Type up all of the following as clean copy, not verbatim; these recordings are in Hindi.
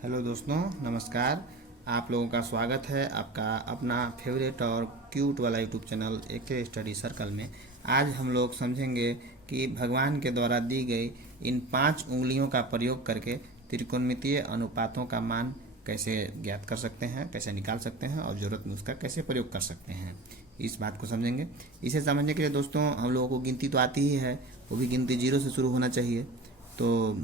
हेलो दोस्तों, नमस्कार। आप लोगों का स्वागत है आपका अपना फेवरेट और क्यूट वाला YouTube channel AK study circle में। आज हम लोग समझेंगे कि भगवान के द्वारा दी गई इन 5 उंगलियों का प्रयोग करके त्रिकोणमितीय अनुपातों का मान कैसे ज्ञात कर सकते हैं, कैसे निकाल सकते हैं और ज़रूरत में उसका कैसे प्रयोग कर सकते हैं, इस बात को समझेंगे। इसे समझने के लिए दोस्तों हम लोगों को गिनती तो आती ही है, वो भी गिनती 0 से शुरू होना चाहिए। तो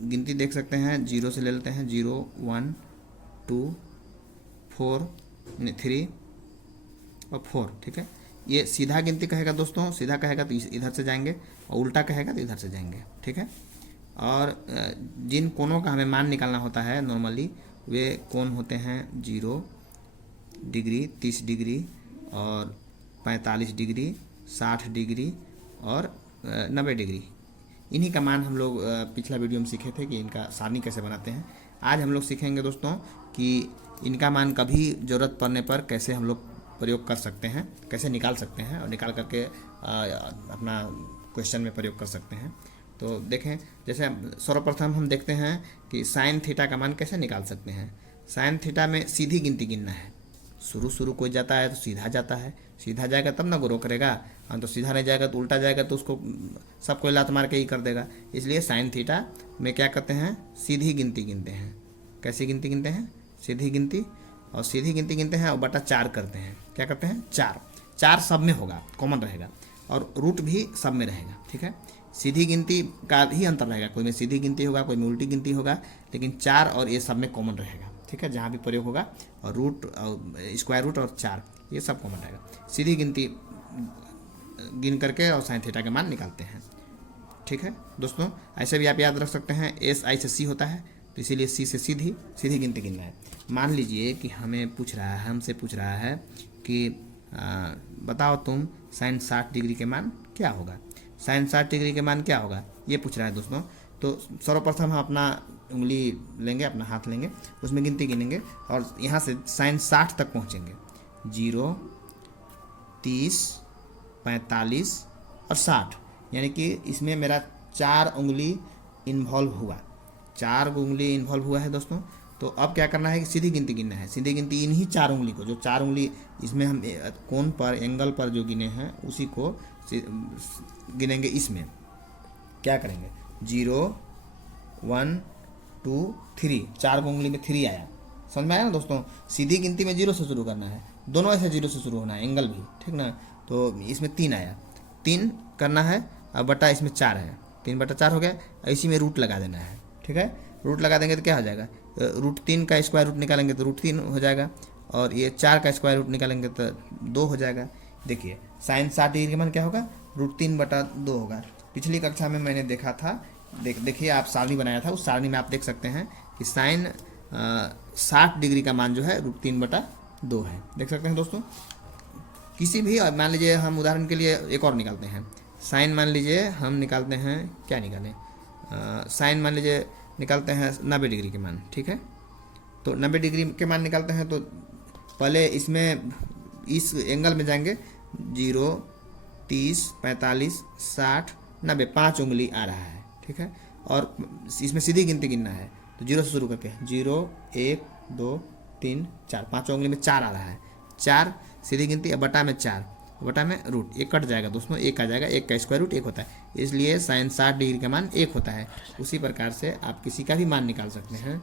गिनती देख सकते हैं, 0 से ले लेते हैं। 0 1 2 4 3 और 4। ठीक है, ये सीधा गिनती कहेगा दोस्तों, सीधा कहेगा तो इधर से जाएंगे और उल्टा कहेगा तो इधर से जाएंगे। ठीक है, और जिन कोणों का हमें मान निकालना होता है नॉर्मली, वे कोण होते हैं 0 डिग्री, 30 डिग्री और 45 डिग्री, 60 डिग्री और 90 डिग्री। इन्हीं का मान हम लोग पिछला वीडियो में सीखे थे कि इनका सारणी कैसे बनाते हैं। आज हम लोग सीखेंगे दोस्तों कि इनका मान कभी ज़रूरत पड़ने पर कैसे हम लोग प्रयोग कर सकते हैं, कैसे निकाल सकते हैं और निकाल करके अपना क्वेश्चन में प्रयोग कर सकते हैं। तो देखें, जैसे सर्वप्रथम हम देखते हैं कि साइन थीटा का मान कैसे निकाल सकते हैं। साइन थीटा में सीधी गिनती गिनना है। शुरू कोई जाता है तो सीधा जाता है, सीधा जाएगा तब ना ग्रो करेगा। तो सीधा नहीं जाएगा तो उल्टा जाएगा तो उसको सबको लात मार के ही कर देगा। इसलिए साइन थीटा में क्या करते हैं, सीधी गिनती गिनते हैं। कैसी गिनती गिनते हैं? सीधी गिनती। और सीधी गिनती गिनते हैं और बटा 4 करते हैं। क्या करते हैं? 4 सब में होगा, कॉमन रहेगा, और रूट भी सब में रहेगा। ठीक है, सीधी गिनती का ही अंतर रहेगा, कोई में सीधी गिनती होगा, कोई में उल्टी गिनती होगा, लेकिन 4 और ये सब में कॉमन रहेगा। ठीक है, जहाँ भी प्रयोग होगा, और रूट और स्क्वायर रूट और 4 ये सब कॉमन रहेगा। सीधी गिनती गिन करके और साइन थीटा के मान निकालते हैं। ठीक है दोस्तों, ऐसे भी आप याद रख सकते हैं, एस आई से सी होता है, तो इसीलिए सी से सीधी गिनती गिनना है। मान लीजिए कि हमें पूछ रहा है, हमसे पूछ रहा है कि बताओ तुम साइन 60 डिग्री के मान क्या होगा। साइन 60 डिग्री के मान क्या होगा, ये पूछ रहा है दोस्तों। तो सर्वप्रथम हम अपना उंगली लेंगे, अपना हाथ लेंगे, उसमें गिनती गिनेंगे और यहाँ से साइन 60 तक पहुँचेंगे। 0 30 45 और 60, यानी कि इसमें मेरा 4 उंगली इन्वॉल्व हुआ, 4 उंगली इन्वॉल्व हुआ है दोस्तों। तो अब क्या करना है कि सीधी गिनती गिनना है। सीधी गिनती इन्हीं 4 उंगली को, जो 4 उंगली इसमें हम कोण पर, एंगल पर जो गिने हैं, उसी को गिनेंगे। इसमें क्या करेंगे, 0 1 2 3, 4 उंगली में 3 आया। समझ में आया ना दोस्तों। सीधी गिनती में 0 से शुरू करना है, दोनों ऐसे 0 से शुरू होना है, एंगल भी। ठीक ना, तो इसमें 3 आया, 3 करना है, अब बटा इसमें 4 है, 3 बटा 4 हो गया। इसी में रूट लगा देना है। ठीक है, रूट लगा देंगे तो क्या हो जाएगा, रूट 3 का स्क्वायर रूट निकालेंगे तो रूट 3 हो जाएगा, और ये 4 का स्क्वायर रूट निकालेंगे तो 2 हो जाएगा। देखिए, साइन 60 डिग्री का मान क्या होगा, रूट 3 बटा 2 होगा। पिछली कक्षा में मैंने देखा था, देखिए आप सारणी बनाया था, उस सारणी में आप देख सकते हैं कि साइन 60 डिग्री का मान जो है रूट 3 बटा 2 है। देख सकते हैं दोस्तों। किसी भी, मान लीजिए हम उदाहरण के लिए एक और निकालते हैं। साइन मान लीजिए हम निकालते हैं, क्या निकालें, साइन मान लीजिए निकालते हैं 90 डिग्री के मान। ठीक है, तो 90 डिग्री के मान निकालते हैं तो पहले इसमें इस एंगल में जाएंगे। 0 30 45 60 90, 5 उंगली आ रहा है। ठीक है, और इसमें सीधी गिनती गिनना है, तो 0 से शुरू करके 0 1 2 3 4, 5 उंगली में 4 आ रहा है। 4 सीधी गिनती, बटा में 4, बटा में रूट, एक कट जाएगा दोस्तों, एक आ जाएगा, एक का स्क्वायर रूट 1 होता है, इसलिए साइन 60 डिग्री का मान 1 होता है। उसी प्रकार से आप किसी का भी मान निकाल सकते हैं।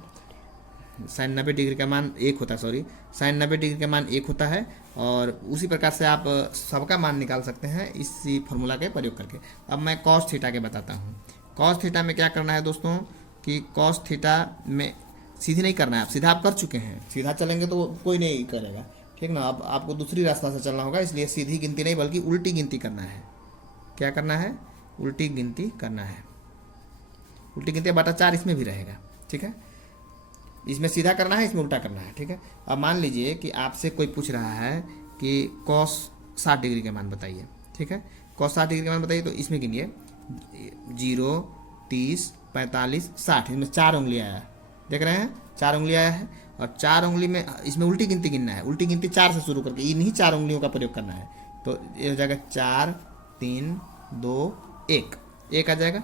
साइन 90 डिग्री का मान 1 होता है, साइन 90 डिग्री का मान 1 होता है, और उसी प्रकार से आप सबका मान निकाल सकते हैं इसी फॉर्मूला के प्रयोग करके। अब मैं कॉस थीटा के बताता हूँ। कॉस थीटा में क्या करना है दोस्तों कि कॉस थीटा में सीधी नहीं करना है, आप सीधा आप कर चुके हैं, सीधा चलेंगे तो कोई नहीं करेगा। ठीक ना, अब आपको दूसरी रास्ता से चलना होगा, इसलिए सीधी गिनती नहीं बल्कि उल्टी गिनती करना है। क्या करना है, उल्टी गिनती करना है। उल्टी गिनती बटा 4 इसमें भी रहेगा। ठीक है, इसमें सीधा करना है, इसमें उल्टा करना है। ठीक है, अब मान लीजिए कि आपसे कोई पूछ रहा है कि कॉस 60 डिग्री के मान बताइए। ठीक है, कॉस 60 डिग्री के मान बताइए, तो इसमें गिनिए 0 30 45 60, इसमें 4 उंगली आया है। देख रहे हैं, 4 उंगली आया है, और 4 उंगली में इसमें उल्टी गिनती गिनना है। उल्टी गिनती 4 से शुरू करके इन्हीं 4 उंगलियों का प्रयोग करना है। तो ये हो जाएगा 4 3 2 1, 1 आ जाएगा,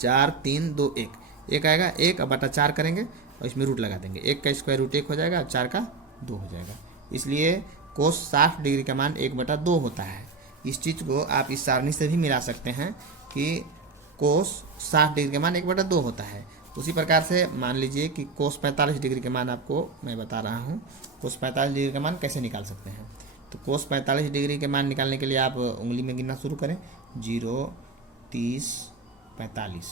4 3 2 1, एक आएगा, एक बटा 4 करेंगे और इसमें रूट लगा देंगे। 1 का स्क्वायर रूट 1 हो जाएगा और 4 का 2 हो जाएगा। इसलिए कोस 60 डिग्री का मान 1/2 होता है। इस चीज़ को आप इस सारणी से भी मिला सकते हैं कि कोस 60 डिग्री का मान 1/2 होता है। उसी प्रकार से मान लीजिए कि कोस 45 डिग्री का मान आपको मैं बता रहा हूँ। कोस 45 डिग्री का मान कैसे निकाल सकते हैं? तो कोस 45 डिग्री के मान निकालने के लिए आप उंगली में गिनना शुरू करें। 0, 30, 45,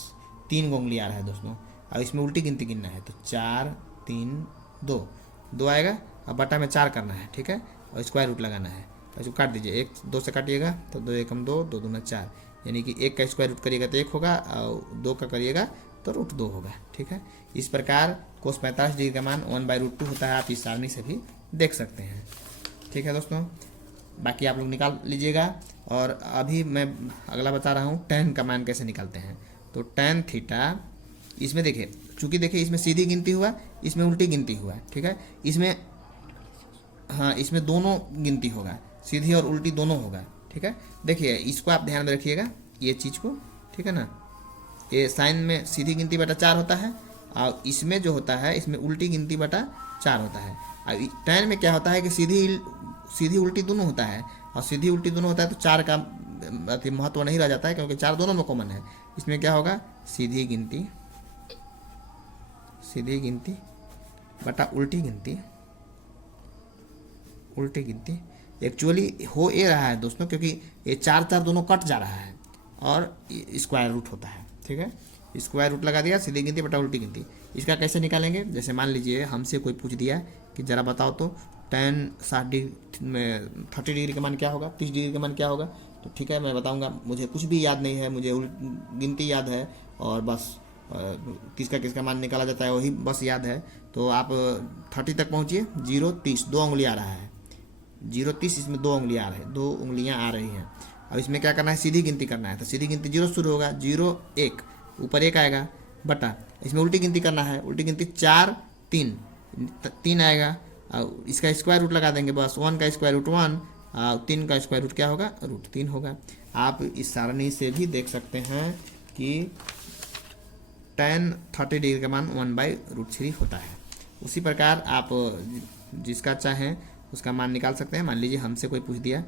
3 उंगली आ रहा है दोस्तों। और इसमें उल्टी गिनती गिनना है तो 4, 3, 2 आएगा। अब बटा में 4 करना है, ठीक है, और स्क्वायर रूट लगाना है। तो इसको काट दीजिए, 1 2 से काटिएगा तो 2 एकम 2, 2 दूना 4, यानी कि 1 का स्क्वायर रूट करिएगा तो 1 होगा और 2 का करिएगा तो √2 होगा, ठीक है। इस प्रकार कोस 45 डिग्री का मान 1/√2 होता है। आप इस सारणी से भी देख सकते हैं, ठीक है दोस्तों। बाकी आप लोग निकाल लीजिएगा। और अभी मैं अगला बता रहा हूँ tan का मान कैसे निकालते हैं। तो tan थीटा, इसमें देखिए, चूंकि देखिए इसमें सीधी गिनती हुआ, इसमें उल्टी गिनती हुआ, ठीक है। इसमें हाँ, इसमें दोनों गिनती होगा, सीधी और उल्टी दोनों होगा, ठीक है। देखिए इसको आप ध्यान में रखिएगा, ये चीज़ को, ठीक है ना। ये साइन में सीधी गिनती बटा 4 होता है और इसमें जो होता है इसमें उल्टी गिनती बटा 4 होता है। और tan में क्या होता है कि सीधी उल्टी दोनों होता है, और सीधी उल्टी दोनों होता है तो 4 का महत्व नहीं रह जाता है, क्योंकि 4 दोनों में कॉमन है। इसमें क्या होगा, सीधी गिनती बटा उल्टी गिनती। एक्चुअली हो ये रहा है दोस्तों, क्योंकि ये 4 दोनों कट जा रहा है और स्क्वायर रूट होता है, ठीक है। स्क्वायर रूट लगा दिया, सीधी गिनती बटा उल्टी गिनती। इसका कैसे निकालेंगे? जैसे मान लीजिए हमसे कोई पूछ दिया कि ज़रा बताओ तो tan 60 में 30 डिग्री का मान क्या होगा, 30 डिग्री का मान क्या होगा। तो ठीक है, मैं बताऊंगा। मुझे कुछ भी याद नहीं है, मुझे गिनती याद है और बस किसका मान निकाला जाता है वही बस याद है। तो आप 30 तक पहुँचिए। 0, 30 2 उंगली आ रहा है। 0, 30 इसमें 2 उंगलियाँ आ रही है, 2 उंगलियाँ आ रही हैं। अब इसमें क्या करना है, सीधी गिनती करना है। तो सीधी गिनती 0 शुरू होगा, 0 1 ऊपर 1 आएगा बटा, इसमें उल्टी गिनती करना है। उल्टी गिनती 4 3 आएगा और इसका स्क्वायर रूट लगा देंगे बस। 1 का स्क्वायर रूट 1 और 3 का स्क्वायर रूट क्या होगा, √3 होगा। आप इस सारणी से भी देख सकते हैं कि tan 30 डिग्री का मान 1/√3 होता है। उसी प्रकार आप जिसका चाहें उसका मान निकाल सकते हैं। मान लीजिए हमसे कोई पूछ दिया,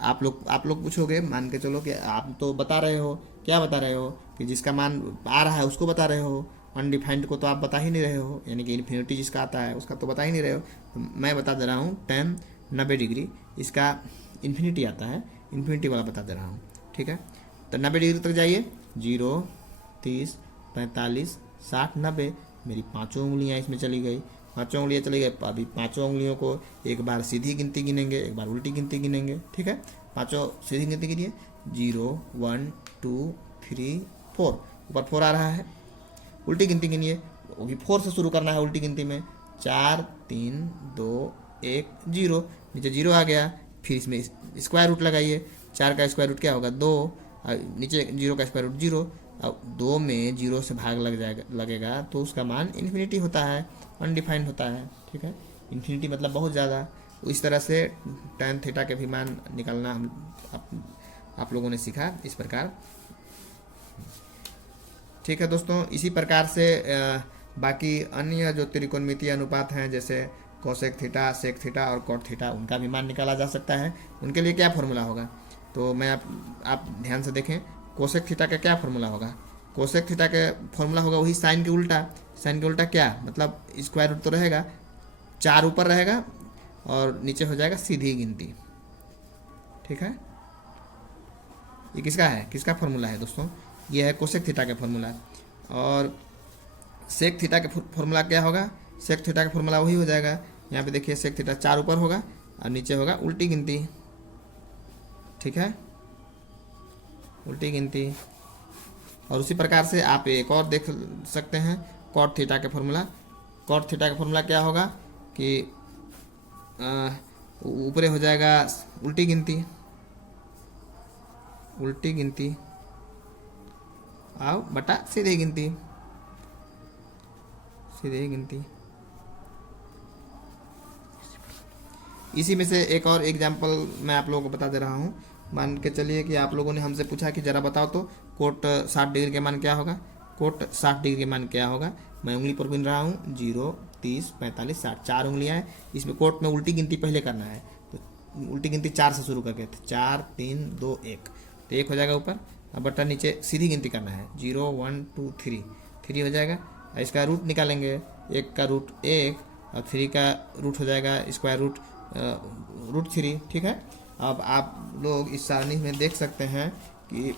आप लोग पूछोगे, मान के चलो कि आप तो बता रहे हो, क्या बता रहे हो कि जिसका मान आ रहा है उसको बता रहे हो, अनडिफाइंड को तो आप बता ही नहीं रहे हो, यानी कि इन्फिनिटी जिसका आता है उसका तो बता ही नहीं रहे हो। तो मैं बता दे रहा हूँ tan 90 डिग्री, इसका इन्फिनिटी आता है, इन्फिनिटी वाला बता दे रहा हूँ, ठीक है। तो 90 डिग्री तक जाइए, 0 30 45 60 90, मेरी 5 उंगलियाँ इसमें चली गई, 5 उंगलियाँ चली गई। अभी 5 उंगलियों को एक बार सीधी गिनती गिनेंगे, एक बार उल्टी गिनती गिनेंगे, ठीक है। 5 सीधी गिनती गिनिए, 0 1 2 3 4, ऊपर 4 आ रहा है। उल्टी गिनती गिनिए, वो भी 4 से शुरू करना है उल्टी गिनती में। 4 3 2 1 0, नीचे 0 आ गया। फिर इसमें स्क्वायर रूट लगाइए। 4 का स्क्वायर रूट क्या होगा, 2, और नीचे 0 का स्क्वायर रूट 0। अब 2 में 0 से भाग लगेगा तो उसका मान इन्फिनिटी होता है, अनडिफाइंड होता है, ठीक है। इन्फिनिटी मतलब बहुत ज़्यादा। इस तरह से tan थीटा के भी मान निकालना आप लोगों ने सीखा इस प्रकार, ठीक है दोस्तों। इसी प्रकार से बाकी अन्य जो त्रिकोणमितीय अनुपात हैं, जैसे कोसेक थीटा, सेक थीटा और कॉट थीटा, उनका भी मान निकाला जा सकता है। उनके लिए क्या फॉर्मूला होगा, तो मैं आप ध्यान से देखें। कोसेक थीटा का क्या फॉर्मूला होगा, कोसेक थीटा का फॉर्मूला होगा वही साइन के उल्टा। साइन के उल्टा क्या मतलब, स्क्वायर रूट तो रहेगा, 4 ऊपर रहेगा और नीचे हो जाएगा सीधी गिनती, ठीक है। ये किसका फॉर्मूला है दोस्तों, ये है कोसेक थीटा का फॉर्मूला। और सेक थीटा का फॉर्मूला क्या होगा, सेक थीटा का फॉर्मूला वही हो जाएगा। यहाँ पे देखिए सेक थीटा 4 ऊपर होगा और नीचे होगा उल्टी गिनती, ठीक है, उल्टी गिनती। और उसी प्रकार से आप एक और देख सकते हैं, कॉट थीटा का फॉर्मूला। कॉट थीटा का फॉर्मूला क्या होगा कि ऊपरे हो जाएगा उल्टी गिनती आओ बटा सीधी गिनती। इसी में से एक और एग्जाम्पल मैं आप लोगों को बता दे रहा हूँ। मान के चलिए कि आप लोगों ने हमसे पूछा कि ज़रा बताओ तो कोट 60 डिग्री के मान क्या होगा। कोट 60 डिग्री के मान क्या होगा, मैं उंगली पर गिन रहा हूँ, 0, 30, 45, 60, 4 उंगलियाँ हैं। इसमें कोट में उल्टी गिनती पहले करना है, तो उल्टी गिनती 4 से शुरू करके, तो 4, 3, 2, 1, तो 1 हो जाएगा ऊपर। अब बट्टा नीचे सीधी गिनती करना है, 0, 1, 2, 3, 3 हो जाएगा। इसका रूट निकालेंगे, 1 का रूट 1 और 3 का रूट हो जाएगा स्क्वायर रूट रूट 3, ठीक है। अब आप लोग इस सारणी में देख सकते हैं कि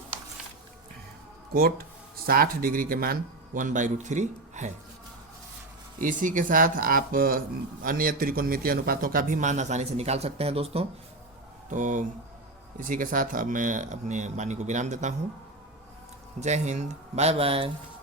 कोट 60 डिग्री के मान 1/√3 है। इसी के साथ आप अन्य त्रिकोणमितीय अनुपातों का भी मान आसानी से निकाल सकते हैं दोस्तों। तो इसी के साथ अब मैं अपने वाणी को विराम देता हूँ। जय हिंद, बाय बाय।